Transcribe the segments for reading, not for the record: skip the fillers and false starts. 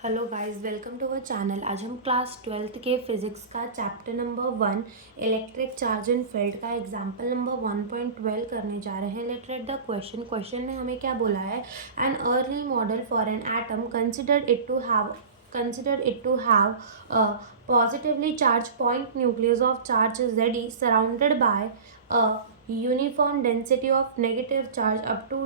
Hello guys, welcome to our channel. आज हम class 12th के फिजिक्स का chapter number 1 electric charge and field का एग्जांपल नंबर 1.12 करने जा रहे हैं। लेट्स रीड द क्वेश्चन में हमें क्या बोला है। An early model for an atom considered it to have a positively charged point nucleus of charge Z surrounded by a uniform density of negative charge up to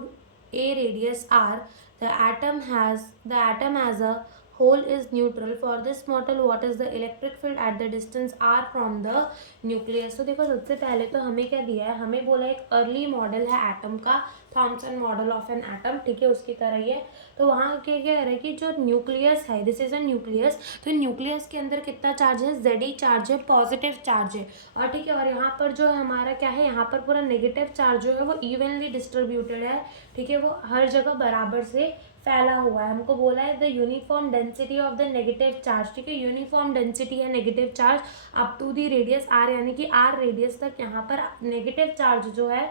a radius r. The atom as a whole is neutral. For this model, what is the electric field at the distance r from the nucleus? तो देखो, सबसे पहले तो हमें क्या दिया है, हमें बोला एक अर्ली मॉडल है एटम का, Thompson model of an atom, ठीक है, उसकी तरह ही है। तो वहाँ क्या कह रहा है कि जो न्यूक्लियस है, दिस इज अ न्यूक्लियस, तो न्यूक्लियस के अंदर कितना चार्ज है, जेडी चार्ज है, पॉजिटिव चार्ज है। और ठीक है, और यहाँ पर जो है हमारा क्या है, यहाँ पर पूरा नेगेटिव चार्ज जो है वो इवनली डिस्ट्रीब्यूटेड है, ठीक है, वो हर जगह बराबर से फैला हुआ है। हमको बोला है the uniform density of the negative charge, ठीक है, यूनिफॉर्म डेंसिटी है negative charge up to the radius R, यानी कि आर रेडियस तक यहाँ पर नेगेटिव चार्ज जो है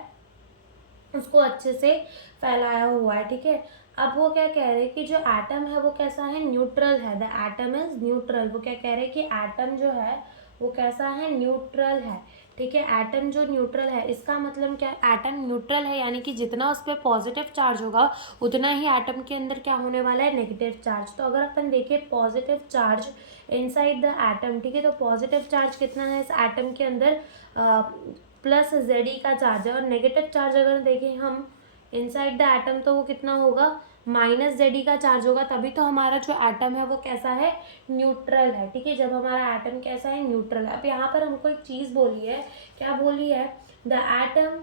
उसको अच्छे से फैलाया हुआ है, ठीक है। अब वो क्या कह रहे हैं कि जो एटम है वो कैसा है, न्यूट्रल है। The atom is neutral. वो क्या कह रहे हैं कि एटम जो है वो कैसा है, न्यूट्रल है, ठीक है। एटम जो न्यूट्रल है, इसका मतलब क्या है, एटम न्यूट्रल है यानी कि जितना उस पर पॉजिटिव चार्ज होगा उतना ही एटम के अंदर क्या होने वाला है, नेगेटिव चार्ज। तो अगर अपन देखें positive charge inside the atom, ठीक है, तो पॉजिटिव चार्ज कितना है इस एटम के अंदर, प्लस जेडी का चार्ज है। और नेगेटिव चार्ज अगर देखें हम इनसाइड द एटम, तो वो कितना होगा, माइनस जेडी का चार्ज होगा। तभी तो हमारा जो एटम है वो कैसा है, न्यूट्रल है, ठीक है, जब हमारा एटम कैसा है, न्यूट्रल है। अब यहाँ पर हमको एक चीज़ बोली है, क्या बोली है, द एटम,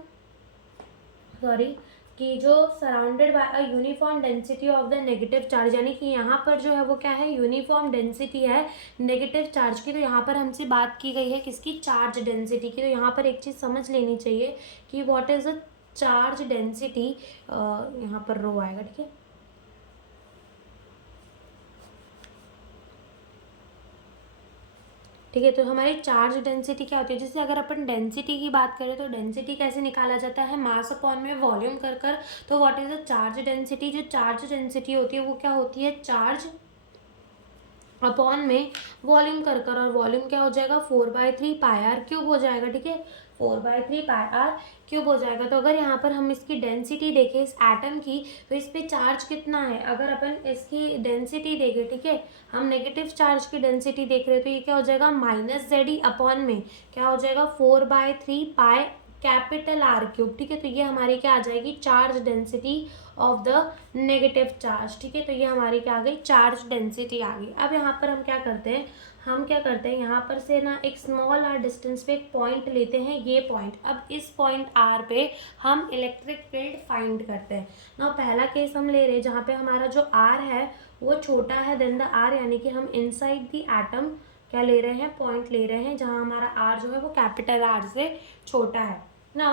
सॉरी, कि जो surrounded by a uniform density of the negative charge, यानी कि यहाँ पर जो है वो क्या है, यूनिफॉर्म डेंसिटी है नेगेटिव चार्ज की। तो यहाँ पर हमसे बात की गई है किसकी, चार्ज डेंसिटी की। तो यहाँ पर एक चीज़ समझ लेनी चाहिए कि what is a charge density. यहाँ पर रो आएगा, ठीक है। ठीक है, तो हमारी चार्ज डेंसिटी क्या होती है, जैसे अगर अपन डेंसिटी की बात करें तो डेंसिटी कैसे निकाला जाता है, मास अपॉन में वॉल्यूम कर। तो what is the charge density, जो चार्ज डेंसिटी होती है वो क्या होती है, चार्ज अपॉन में वॉल्यूम कर। और वॉल्यूम क्या हो जाएगा, 4/3 पाई आर क्यूब हो जाएगा, ठीक है, 4/3 पाई आर क्यूब हो जाएगा। तो अगर यहाँ पर हम इसकी डेंसिटी देखें इस एटम की, तो इस पे चार्ज कितना है, अगर अपन इसकी डेंसिटी देखें, ठीक है, हम नेगेटिव चार्ज की डेंसिटी देख रहे हैं, तो ये क्या हो जाएगा, माइनस जेडी अपॉन में क्या हो जाएगा, 4/3 पाई कैपिटल आर क्यूब, ठीक है। तो ये हमारी क्या आ जाएगी, charge density of the negative charge, ठीक है। तो ये हमारी क्या आ गई, चार्ज डेंसिटी आ गई। अब यहाँ पर हम क्या करते हैं, यहाँ पर से ना एक स्मॉल आर डिस्टेंस पे एक पॉइंट लेते हैं, ये पॉइंट। अब इस पॉइंट आर पे हम इलेक्ट्रिक फील्ड फाइंड करते हैं ना। पहला केस हम ले रहे हैं जहाँ पे हमारा जो आर है वो छोटा है देन द आर, यानी कि हम इनसाइड द एटम क्या ले रहे हैं, पॉइंट ले रहे हैं जहाँ हमारा आर जो है वो कैपिटल आर से छोटा है ना।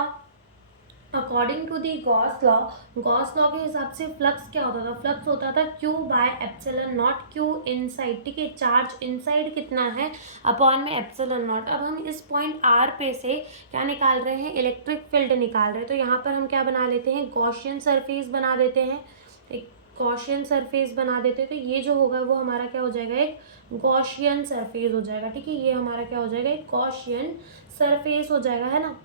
According to the Gauss law के हिसाब से फ्लक्स क्या होता था, फ्लक्स होता था Q by epsilon not, Q inside, ठीक है, चार्ज इनसाइड कितना है, अपॉन में एप्सिलॉन नॉट। अब हम इस पॉइंट R पे से क्या निकाल रहे हैं, इलेक्ट्रिक फील्ड निकाल रहे हैं। तो यहाँ पर हम क्या बना लेते हैं, गॉसियन सरफेस बना देते हैं, एक गॉसियन सरफेस बना देते हैं। तो ये जो होगा वो हमारा क्या हो जाएगा, एक गॉसियन सरफेस हो जाएगा, ठीक है, ये हमारा क्या हो जाएगा, एक गॉसियन सरफेस हो जाएगा, है ना।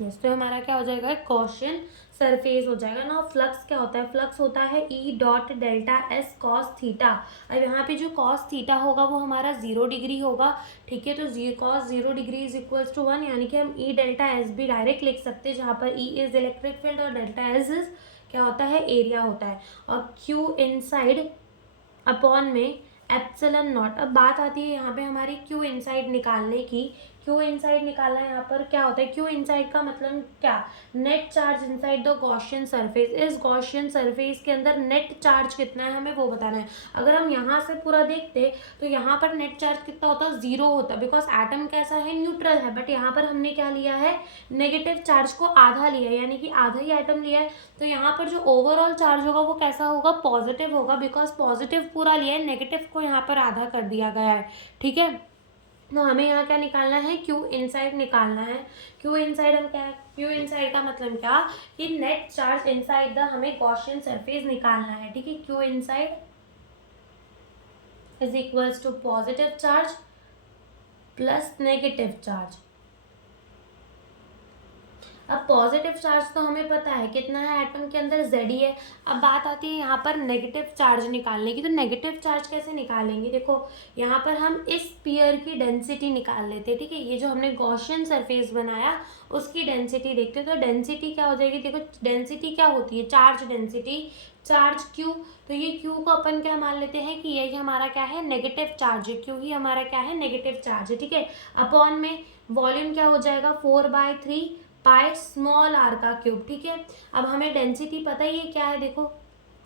यस, तो हमारा क्या हो जाएगा, गॉसियन सरफेस हो जाएगा ना। फ्लक्स क्या होता है, फ्लक्स होता है ई dot delta S cos theta. अब यहाँ पे जो कॉस थीटा होगा वो हमारा 0 डिग्री होगा, ठीक है। तो cos 0 degree is equals to 1, यानी कि हम ई डेल्टा एस भी डायरेक्ट लिख सकते हैं, जहाँ पर ई इज इलेक्ट्रिक फील्ड और डेल्टा एस इज क्या होता है, एरिया होता है। और क्यू इनसाइड अपॉन में एप्सिलॉन नॉट। अब बात आती है यहाँ पे हमारी क्यू इनसाइड निकालने की। क्यू इनसाइड निकालना, यहाँ पर क्या होता है, क्यू इनसाइड का मतलब क्या, net charge inside the Gaussian surface. इस गॉसियन सरफेस के अंदर नेट चार्ज कितना है हमें वो बताना है। अगर हम यहाँ से पूरा देखते तो यहाँ पर नेट चार्ज कितना होता है, 0 होता है, बिकॉज एटम कैसा है, न्यूट्रल है। बट यहाँ पर हमने क्या लिया है, नेगेटिव चार्ज को आधा लिया है, यानी कि आधा ही एटम लिया है। तो यहाँ पर जो ओवरऑल चार्ज होगा वो कैसा होगा, पॉजिटिव होगा, बिकॉज पॉजिटिव पूरा लिया है, नेगेटिव को यहाँ पर आधा कर दिया गया है, ठीक है। तो हमें यहाँ क्या निकालना है, क्यू इनसाइड निकालना है। क्यू इनसाइड हम क्या है, क्यू इनसाइड का मतलब क्या कि नेट चार्ज इनसाइड द हमें गॉसियन सरफेस निकालना है, ठीक है। Q inside is equals to positive charge plus negative charge. अब पॉजिटिव चार्ज तो हमें पता है कितना है एटम के अंदर, जेड है। अब बात आती है यहाँ पर नेगेटिव चार्ज निकालने की। तो नेगेटिव चार्ज कैसे निकालेंगे, देखो यहाँ पर हम इस स्फीयर की डेंसिटी निकाल लेते हैं, ठीक है। ये जो हमने गॉसियन सरफेस बनाया उसकी डेंसिटी देखते हैं। तो डेंसिटी क्या हो जाएगी, देखो डेंसिटी क्या होती है, चार्ज डेंसिटी, चार्ज क्यू। तो ये क्यू को अपन क्या मान लेते हैं कि यही हमारा क्या है, नेगेटिव चार्ज है। क्यू ही हमारा क्या है, नेगेटिव चार्ज है, ठीक है। अपॉन में वॉल्यूम क्या हो जाएगा, 4/3 पाई स्मॉल आर का क्यूब, ठीक है। अब हमें डेंसिटी पता ही है क्या है, देखो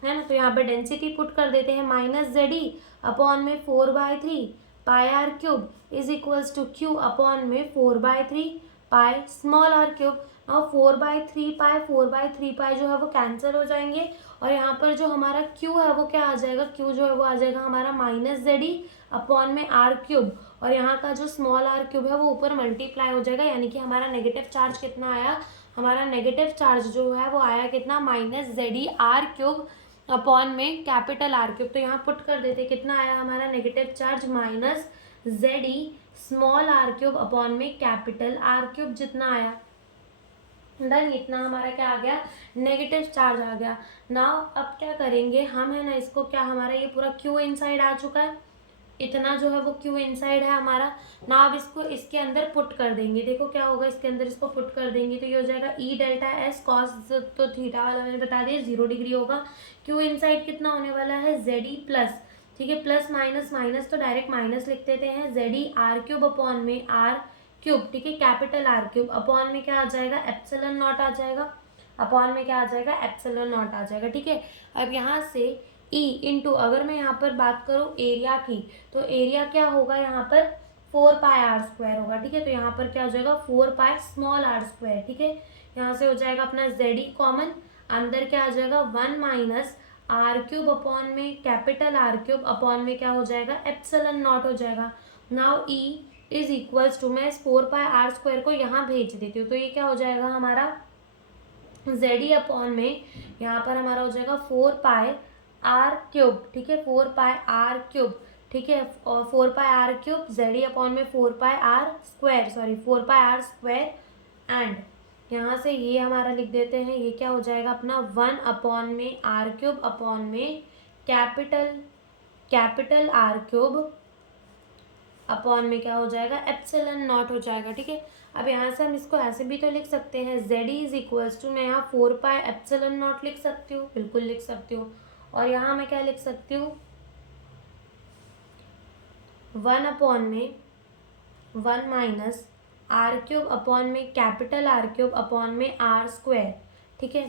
है ना। तो यहाँ पे डेंसिटी पुट कर देते हैं -ZE अपॉन में 4/3 pi R cube is equals to Q upon में 4/3 पाई स्मॉल आर क्यूब। और 4/3 पाई 4/3 पाई जो है वो कैंसिल हो जाएंगे, और यहाँ पर जो हमारा क्यू है वो क्या आ जाएगा, क्यू जो है वो आ जाएगा हमारा -ZE अपॉन में आर क्यूब, और यहाँ का जो स्मॉल आर क्यूब है वो ऊपर मल्टीप्लाई हो जाएगा। यानी कि हमारा नेगेटिव चार्ज कितना आया, हमारा नेगेटिव चार्ज जो है वो आया कितना, -ZE आर क्यूब अपॉन में कैपिटल आर क्यूब। तो यहाँ पुट कर देते कितना आया हमारा negative charge, -ZE small R cube upon में कैपिटल आर क्यूब जितना आया। डन, इतना हमारा क्या आ गया, नेगेटिव चार्ज आ गया। नाउ अब क्या करेंगे हम, है ना, इसको क्या, हमारा ये पूरा क्यू इनसाइड आ चुका है, इतना जो है वो क्यू इनसाइड है हमारा। ना अब इसको इसके अंदर पुट कर देंगे, देखो क्या होगा, इसके अंदर इसको पुट कर देंगे तो ये हो जाएगा ई डेल्टा एस कॉस, तो थीटा वाला मैंने बता दिया 0 डिग्री होगा। क्यू इनसाइड कितना होने वाला है, ZE प्लस, ठीक है, प्लस माइनस माइनस तो डायरेक्ट माइनस लिख देते हैं, ZE आर क्यूब अपॉन में आर क्यूब, ठीक है, कैपिटल आर क्यूब अपॉन में क्या आ जाएगा, एप्सिलॉन नॉट आ जाएगा, अपॉन में क्या आ जाएगा, एप्सिलॉन नॉट आ जाएगा, ठीक है। अब यहाँ से ई इंटू, अगर मैं यहाँ पर बात करूँ एरिया की, तो एरिया क्या होगा यहाँ पर 4πr² होगा, ठीक है। तो यहाँ पर क्या हो जाएगा 4π स्मॉल r², ठीक है। यहाँ से हो जाएगा अपना ZE कॉमन, अंदर क्या आ जाएगा 1 माइनस आर क्यूब अपॉन में कैपिटल आर क्यूब अपॉन में क्या हो जाएगा, एप्सिलॉन नॉट हो जाएगा। Now E is equals to, मैं इस 4πr² को यहाँ भेज देती हूँ, तो ये क्या हो जाएगा हमारा ZE अपॉन में, यहाँ पर हमारा हो जाएगा 4π आर क्यूब, ठीक है, 4π आर क्यूब, ठीक है, और 4π आर क्यूब ZE अपॉन में 4π R square, sorry 4π R square, and यहाँ से ये हमारा लिख देते हैं, ये क्या हो जाएगा अपना 1 अपॉन में आर क्यूब अपॉन में कैपिटल आर क्यूब अपॉन में क्या हो जाएगा, एप्सिलॉन नॉट हो जाएगा, ठीक है। अब यहाँ से हम इसको ऐसे भी तो लिख सकते हैं, ZE इज इक्वल्स टू, मैं यहाँ 4π एप्सिलॉन नॉट लिख सकती हूँ, बिल्कुल लिख सकती हूँ। और यहाँ मैं क्या लिख सकती हूँ, 1 अपॉन में 1 माइनस आर क्यूब अपॉन में कैपिटल आर क्यूब अपॉन में आर स्क्वायर, ठीक है।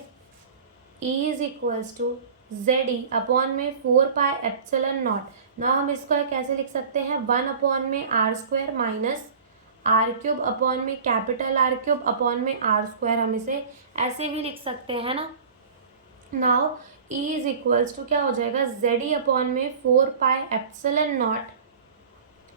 E is equals to ZE upon में 4π एप्सिलॉन नॉट। ना हम इसको कैसे लिख सकते हैं, 1 अपॉन में R square minus R cube upon में कैपिटल आर क्यूब अपॉन में आर स्क्वायर, हम इसे ऐसे भी लिख सकते हैं ना। Now E is equals to क्या हो जाएगा, ZE अपॉन में 4π एप्सिलॉन नॉट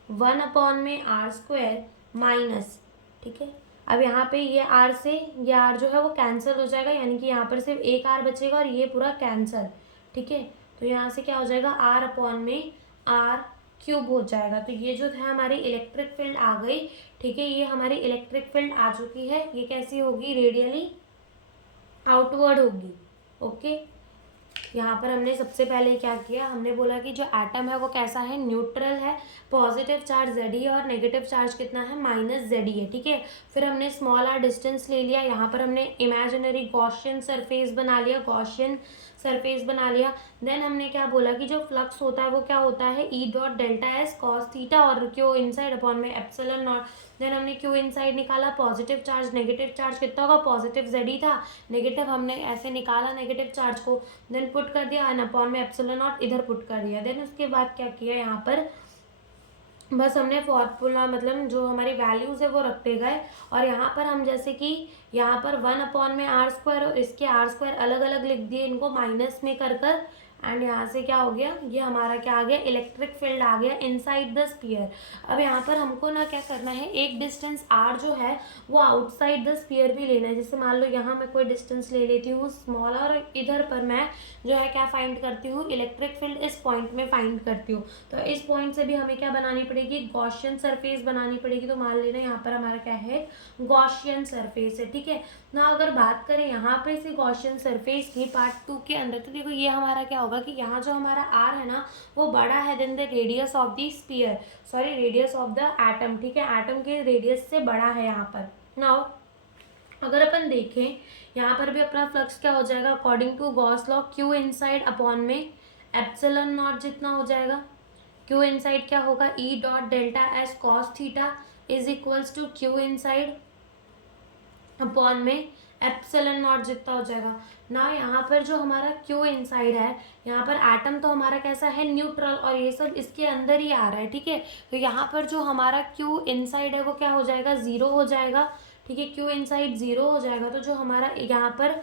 1 अपॉन में आर स्क्वायर माइनस, ठीक है। अब यहाँ पे ये आर से ये आर जो है वो कैंसिल हो जाएगा, यानी कि यहाँ पर सिर्फ एक आर बचेगा और ये पूरा कैंसिल, ठीक है। तो यहाँ से क्या हो जाएगा, आर अपॉन में आर क्यूब हो जाएगा। तो ये जो है हमारी इलेक्ट्रिक फील्ड आ गई, ठीक है, ये हमारी इलेक्ट्रिक फील्ड आ चुकी है। ये कैसी होगी, रेडियली आउटवर्ड होगी, ओके। यहाँ पर हमने सबसे पहले क्या किया, हमने बोला कि जो एटम है वो कैसा है, न्यूट्रल है, पॉजिटिव चार्ज ZE और नेगेटिव चार्ज कितना है, -ZE है, ठीक है। फिर हमने स्मॉल r डिस्टेंस ले लिया, यहाँ पर हमने इमेजिनरी गॉसियन सरफेस बना लिया, गॉसियन सरफेस बना लिया। देन हमने क्या बोला कि जो फ्लक्स होता है वो क्या होता है, E dot delta S cos theta और क्यू इनसाइड अपॉन में एप्सिलॉन नॉट। देन हमने क्यू इनसाइड निकाला, पॉजिटिव चार्ज नेगेटिव चार्ज कितना होगा, पॉजिटिव ZE था, नेगेटिव हमने ऐसे निकाला नेगेटिव चार्ज को, देन पुट कर दिया एन अपॉन में एप्सिलॉन नॉट इधर पुट कर दिया। देन उसके बाद क्या किया, यहाँ पर बस हमने फॉर्मूला मतलब जो हमारी वैल्यूज़ है वो रखते गए, और यहाँ पर हम जैसे कि यहाँ पर 1/r² और इसके r² अलग अलग लिख दिए, इनको माइनस में कर कर, एंड यहाँ से क्या हो गया, ये हमारा क्या आ गया, इलेक्ट्रिक फील्ड आ गया इनसाइड द स्फीयर। अब यहाँ पर हमको ना क्या करना है, एक डिस्टेंस r जो है वो आउटसाइड द स्फीयर भी लेना है। जैसे मान लो यहाँ मैं कोई डिस्टेंस ले लेती हूँ स्मॉल, और इधर पर मैं जो है क्या फाइंड करती हूँ, इलेक्ट्रिक फील्ड इस पॉइंट में फाइंड करती हूँ। तो इस पॉइंट से भी हमें क्या बनानी पड़ेगी, गॉसियन सरफेस बनानी पड़ेगी। तो मान लेना यहाँ पर हमारा क्या है, गॉसियन सरफेस है, ठीक है ना। अगर बात करें यहाँ पे से गॉसियन सरफेस की पार्ट 2 के अंदर, तो देखो ये हमारा क्या होगा कि यहाँ जो हमारा आर है ना वो बड़ा है then the radius of the sphere, sorry radius of the atom, ठीक है, एटम के रेडियस से बड़ा है यहाँ पर। नाउ अगर अपन देखें यहाँ पर भी अपना फ्लक्स क्या हो जाएगा, according to Gauss law, Q inside upon में एप्सिलॉन नॉट जितना हो जाएगा। क्यू इनसाइड क्या होगा, E dot delta S cos theta is equals to Q inside upon में एप्सिलॉन नॉट जितना हो जाएगा ना। यहाँ पर जो हमारा क्यू इनसाइड है, यहाँ पर एटम तो हमारा कैसा है, न्यूट्रल, और ये सब इसके अंदर ही आ रहा है, ठीक है। तो यहाँ पर जो हमारा क्यू इनसाइड है वो क्या हो जाएगा, ज़ीरो हो जाएगा, ठीक है। क्यू इनसाइड ज़ीरो हो जाएगा तो जो हमारा यहाँ पर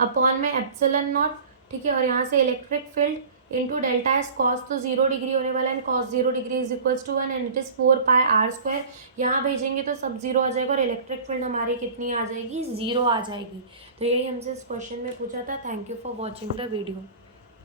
अपॉन में एप्सिलॉन नॉट, ठीक है, और यहाँ से electric field into delta S cos, तो 0 डिग्री होने वाला है, and cos 0 degree is equals to 1 and it is 4πr²। यहाँ भेजेंगे तो सब 0 आ जाएगा और इलेक्ट्रिक फील्ड हमारी कितनी आ जाएगी, 0 आ जाएगी। तो यही हमसे इस क्वेश्चन में पूछा था। Thank you for watching the video.